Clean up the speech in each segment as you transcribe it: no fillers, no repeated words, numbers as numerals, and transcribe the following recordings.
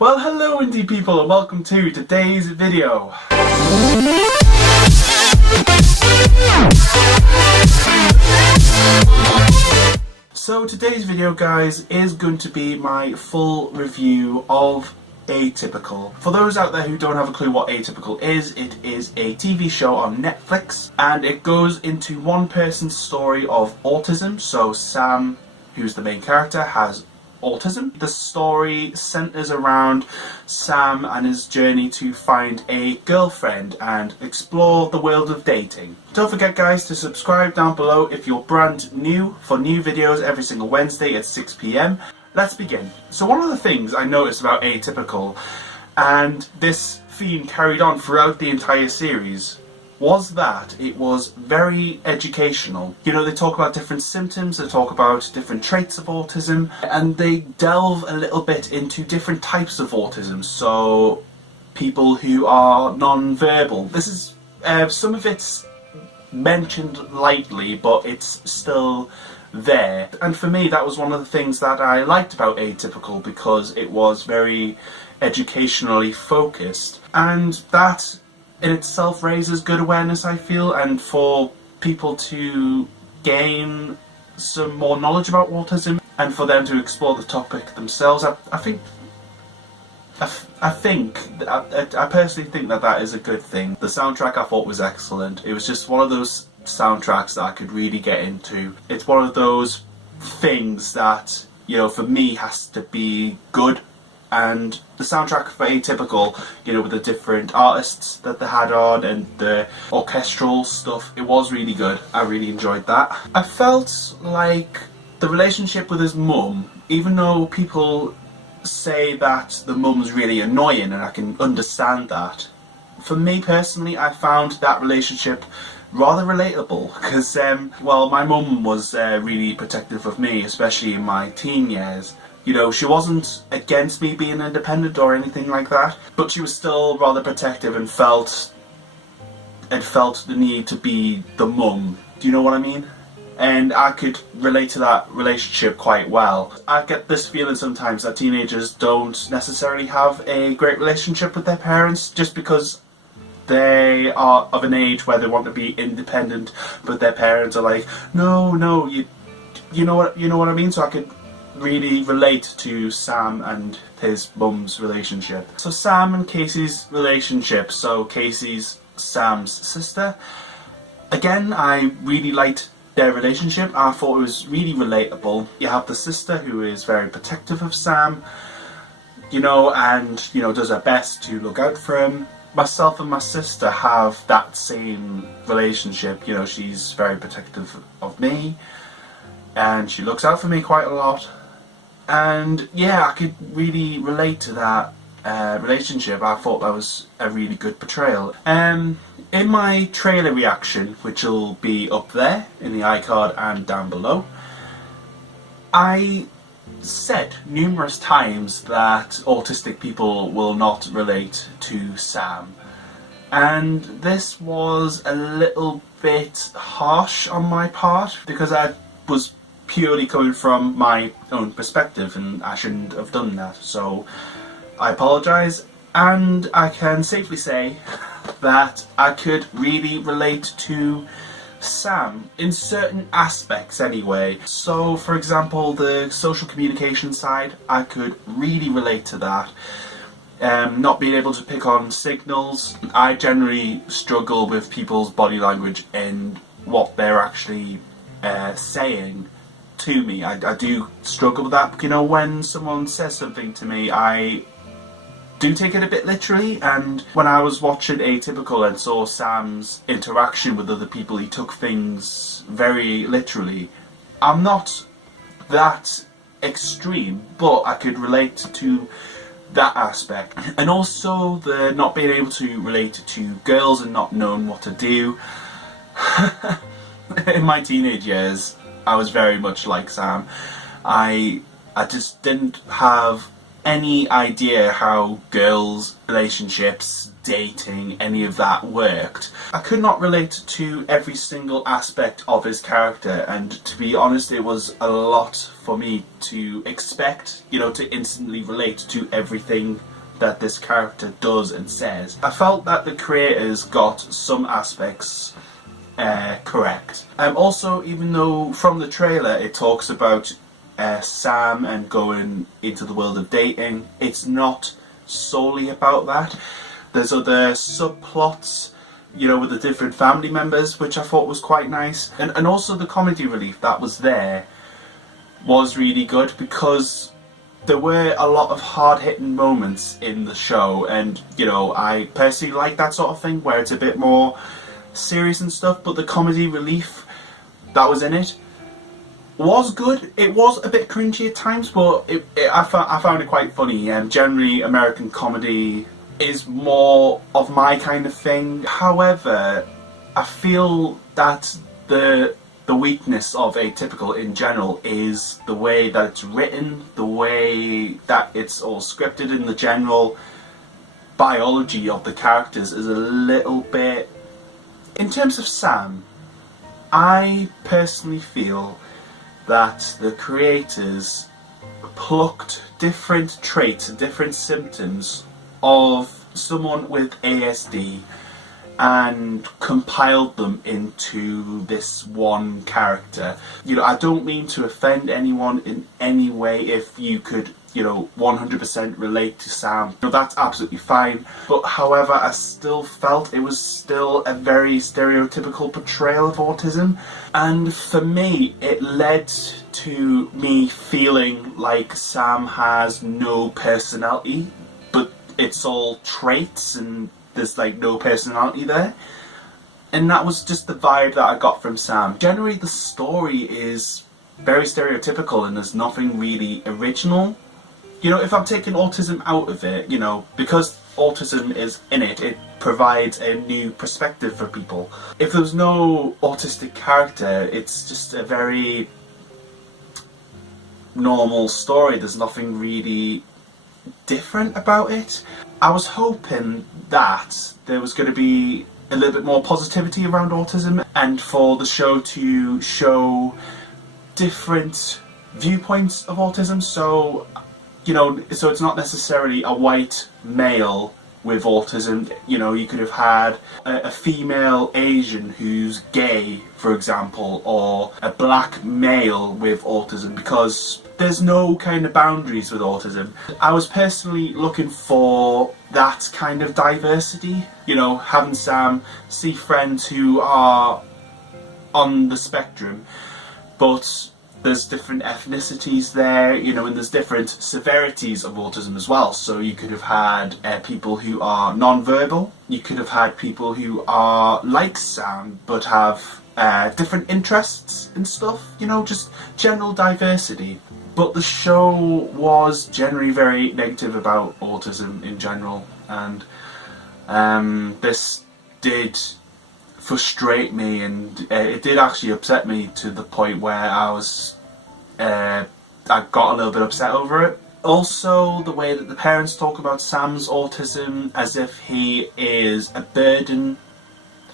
Well, hello indie people and welcome to today's video. So today's video, guys, is going to be my full review of Atypical. For those out there who don't have a clue what Atypical is, it is a TV show on Netflix and it goes into one person's story of autism. So Sam, who's the main character, has autism. The story centres around Sam and his journey to find a girlfriend and explore the world of dating. Don't forget, guys, to subscribe down below if you're brand new for new videos every single Wednesday at 6 PM. Let's begin. So one of the things I noticed about Atypical, and this theme carried on throughout the entire series, was that it was very educational. You know, they talk about different symptoms, they talk about different traits of autism, and they delve a little bit into different types of autism. So, people who are non-verbal. This is, some of it's mentioned lightly, but it's still there. And for me, that was one of the things that I liked about Atypical, because it was very educationally focused. And that in itself raises good awareness, I feel, and for people to gain some more knowledge about autism and for them to explore the topic themselves. I personally think that that is a good thing. The soundtrack I thought was excellent. It was just one of those soundtracks that I could really get into. It's one of those things that, you know, for me has to be good. And the soundtrack for Atypical, you know, with the different artists that they had on and the orchestral stuff, it was really good. I really enjoyed that. I felt like the relationship with his mum, even though people say that the mum's really annoying, and I can understand that, for me personally, I found that relationship rather relatable, because, well, my mum was really protective of me, especially in my teen years. You know, she wasn't against me being independent or anything like that, but she was still rather protective and felt the need to be the mum. Do you know what I mean? And I could relate to that relationship quite well. I get this feeling sometimes that teenagers don't necessarily have a great relationship with their parents just because they are of an age where they want to be independent, but their parents are like, no, you know what I mean? So I could really relate to Sam and his mum's relationship. So Sam and Casey's relationship, so Casey's Sam's sister. Again, I really liked their relationship. I thought it was really relatable. You have the sister who is very protective of Sam, you know, and, you know, does her best to look out for him. Myself and my sister have that same relationship. You know, she's very protective of me and she looks out for me quite a lot. And yeah, I could really relate to that relationship. I thought that was a really good portrayal. In my trailer reaction, which will be up there in the iCard and down below, I said numerous times that autistic people will not relate to Sam. And this was a little bit harsh on my part, because I was purely coming from my own perspective and I shouldn't have done that. So I apologise, and I can safely say that I could really relate to Sam in certain aspects anyway. So for example, the social communication side, I could really relate to that. Not being able to pick on signals. I generally struggle with people's body language and what they're actually saying to me. I do struggle with that. You know, when someone says something to me, I do take it a bit literally, and when I was watching Atypical and saw Sam's interaction with other people, he took things very literally. I'm not that extreme, but I could relate to that aspect. And also the not being able to relate to girls and not knowing what to do. In my teenage years, I was very much like Sam. I just didn't have any idea how girls' relationships, dating, any of that worked. I could not relate to every single aspect of his character, and to be honest, it was a lot for me to expect, to instantly relate to everything that this character does and says. I felt that the creators got some aspects correct. Also, even though from the trailer it talks about Sam and going into the world of dating, it's not solely about that. There's other subplots, with the different family members, which I thought was quite nice. And also the comedy relief that was there was really good, because there were a lot of hard-hitting moments in the show, and I personally like that sort of thing where it's a bit more serious and stuff, but the comedy relief that was in it was good. It was a bit cringy at times, but I found it quite funny. Generally, American comedy is more of my kind of thing. However, I feel that the weakness of Atypical in general is the way that it's written, the way that it's all scripted, and the general biology of the characters is a little bit... In terms of Sam, I personally feel that the creators plucked different traits and different symptoms of someone with ASD and compiled them into this one character. I don't mean to offend anyone in any way. If you could 100% relate to Sam, that's absolutely fine. But however, I still felt it was still a very stereotypical portrayal of autism, and for me it led to me feeling like Sam has no personality, but it's all traits and there's no personality there. And that was just the vibe that I got from Sam. Generally the story is very stereotypical and there's nothing really original. If I'm taking autism out of it, because autism is in it, it provides a new perspective for people. If there was no autistic character, it's just a very normal story. There's nothing really different about it. I was hoping that there was going to be a little bit more positivity around autism, and for the show to show different viewpoints of autism. So so it's not necessarily a white male with autism. You could have had a female Asian who's gay, for example, or a black male with autism, because there's no kind of boundaries with autism. I was personally looking for that kind of diversity, having Sam see friends who are on the spectrum, but there's different ethnicities there, and there's different severities of autism as well. So you could have had people who are non-verbal, you could have had people who are like Sam but have different interests and stuff, just general diversity. But the show was generally very negative about autism in general, and this did frustrate me, and it did actually upset me to the point where I got a little bit upset over it. Also, the way that the parents talk about Sam's autism as if he is a burden.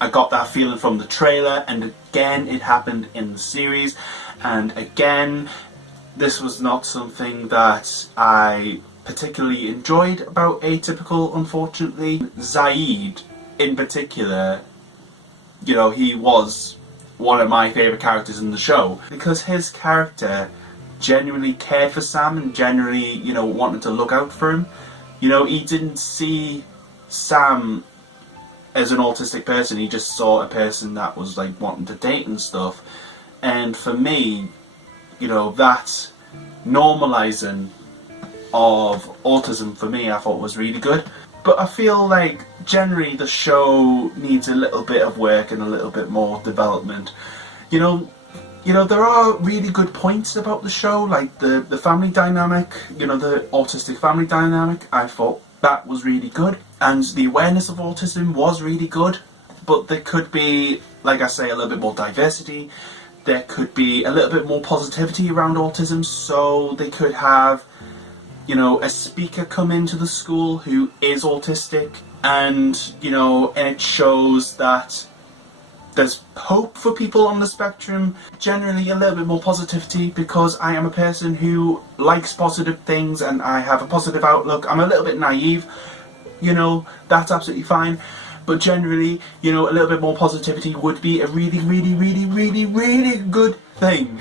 I got that feeling from the trailer, and again it happened in the series, and again this was not something that I particularly enjoyed about Atypical, unfortunately. Zaid in particular, he was one of my favourite characters in the show, because his character genuinely cared for Sam and genuinely, wanted to look out for him. He didn't see Sam as an autistic person, he just saw a person that was wanting to date and stuff. And for me, that normalising of autism for me, I thought was really good. But I feel like generally the show needs a little bit of work and a little bit more development. There are really good points about the show, like the family dynamic, the autistic family dynamic. I thought that was really good, and the awareness of autism was really good. But there could be, like I say, a little bit more diversity. There could be a little bit more positivity around autism, so they could have you know, a speaker come into the school who is autistic, and, you know, and it shows that there's hope for people on the spectrum, generally a little bit more positivity, because I am a person who likes positive things and I have a positive outlook. I'm a little bit naive, you know, that's absolutely fine, but generally, you know, a little bit more positivity would be a really, really, really, really, really good thing.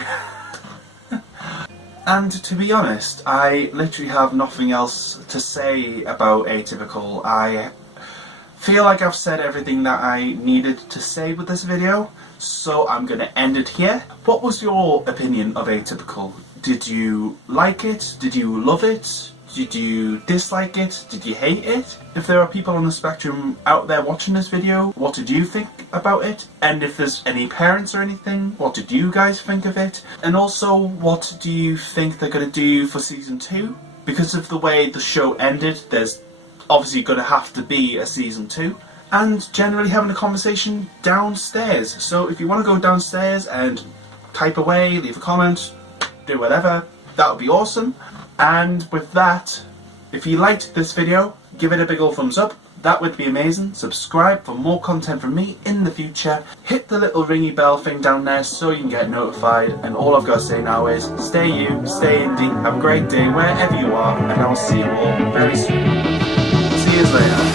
And to be honest, I literally have nothing else to say about Atypical. I feel like I've said everything that I needed to say with this video, so I'm going to end it here. What was your opinion of Atypical? Did you like it? Did you love it? Did you dislike it? Did you hate it? If there are people on the spectrum out there watching this video, what did you think about it? And if there's any parents or anything, what did you guys think of it? And also, what do you think they're going to do for season 2? Because of the way the show ended, there's obviously going to have to be a season 2, and generally having a conversation downstairs. So if you want to go downstairs and type away, leave a comment, do whatever, that would be awesome. And with that, if you liked this video, give it a big ol' thumbs up, that would be amazing. Subscribe for more content from me in the future. Hit the little ringy bell thing down there so you can get notified. And all I've got to say now is, stay you, stay indie, have a great day wherever you are, and I'll see you all very soon. See you later.